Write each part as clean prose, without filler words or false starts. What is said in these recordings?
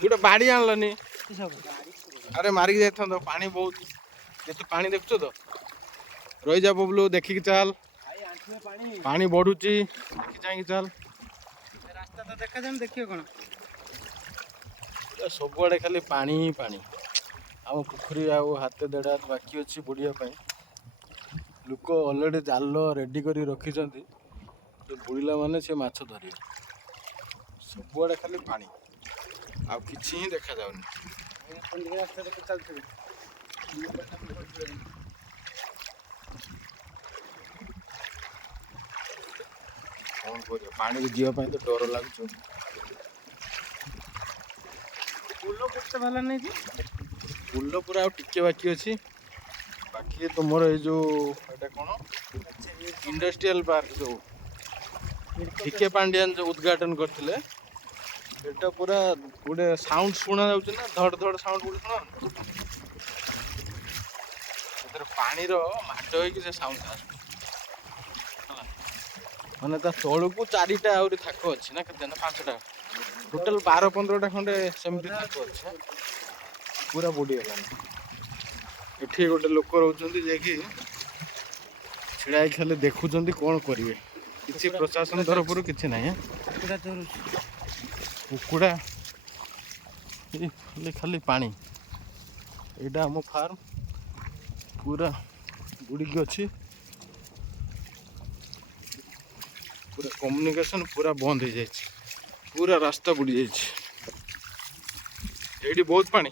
गोटे बाड़ी आणलनी अरे मारिक जाइथां पानी बहुत केते पानी देखुछ तो रही जा बबलू देखिक चल पानी बढ़ुची देखि चाहि चल रास्ता तो देखा जाम देखियो कोन सबुआड़े खाली पानी ही पानी आम पोखरी आउ हाथ देढ़ हाथ बाकी अच्छी बुड़िया लोक अलरेडी जाल रेडी कर रखी बुड़िला माने से माछ धर सबुआड़े खाली पानी आ किछि ही देखा जाउनी कौन कर पानी को जीवाई तो डर लगुच पुल पूरा टिके बाकी अच्छी बाकी तुमर ये जो कौन इंडस्ट्रियल पार्क जो टिके पांडियान जो उद्घाटन करते एटा पूरा गोटे साउंड शुणा जाऊँ ना धड़ धड़ साउंड गोटे शुणा पानी माट हो साउंड मैंने तलू को चारिटा आहरी थाक अच्छी ना के 5टा टोटाल 12-15टा खंडे सेमती थाक अच्छे पूरा बुड़ीगला ये गोटे लोक रोचे छिड़ा खाली देखुं कौन करेंगे किसी प्रशासन तरफ किसी ना कुकुड़ा खाली पानी यहाँ आम फार्म पूरा बुड़ीकी अच्छी पूरा कम्युनिकेशन पूरा बंद हो जाए पूरा रास्ता बुड़ी जाइए बहुत पानी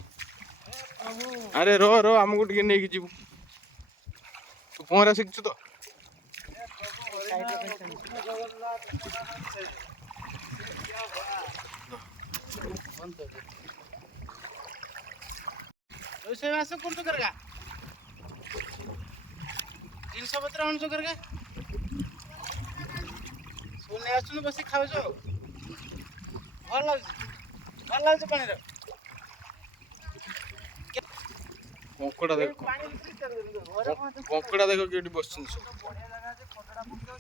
अरे रो रो आमको टे नहीं जीव तू पहरा शिखु तो कौन तो करेगा जिनस पत्र अणुच करेगा सुने आसुन बस खाऊ भल लगे पानी कंकड़ा देख कंकड़ा देख के बस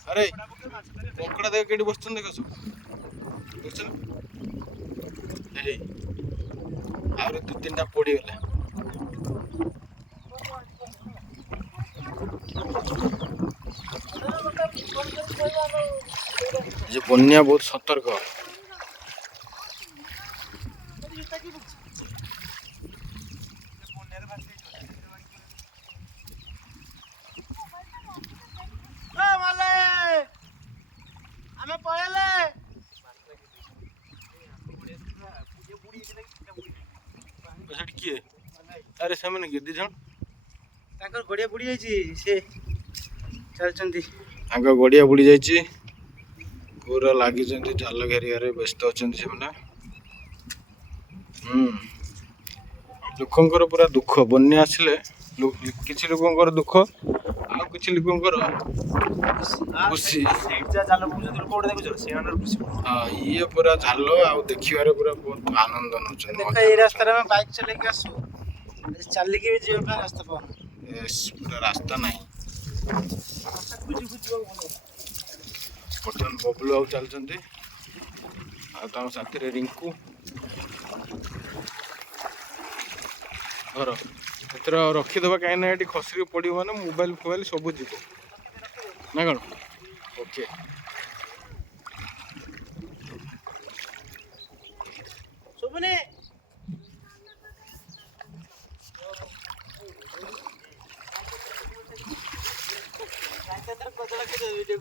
अरे कंकड़ा देख के बस देख सब आहुरी 2-3टा पड़ी गला जो बन्या बहुत सतर्क किए अरे से मैंने दी जन गड़िया बुड़ी जाइए चलती गड़िया बुड़ी जाइए पूरा लगी जाल घेरिया व्यस्त अच्छा से लोकंर पूरा दुख बन्या आसिले किसी लोकंर दुख आ किसी लोकंर खुशी ये पूरा जाल आ देखिबार पूरा बहुत आनंद नौछन रास्ता बाइक चलेक आसु चलिक भी जीवा रास्ता पूरा रास्ता नहीं बर्तमान बबलू आउ चलते साथी रिंकू घर एथर रखीदे कहीं खसिक पड़ो मैंने मोबाइल फोबाइल सब जीव ना कौन ओके सुबने वीडियो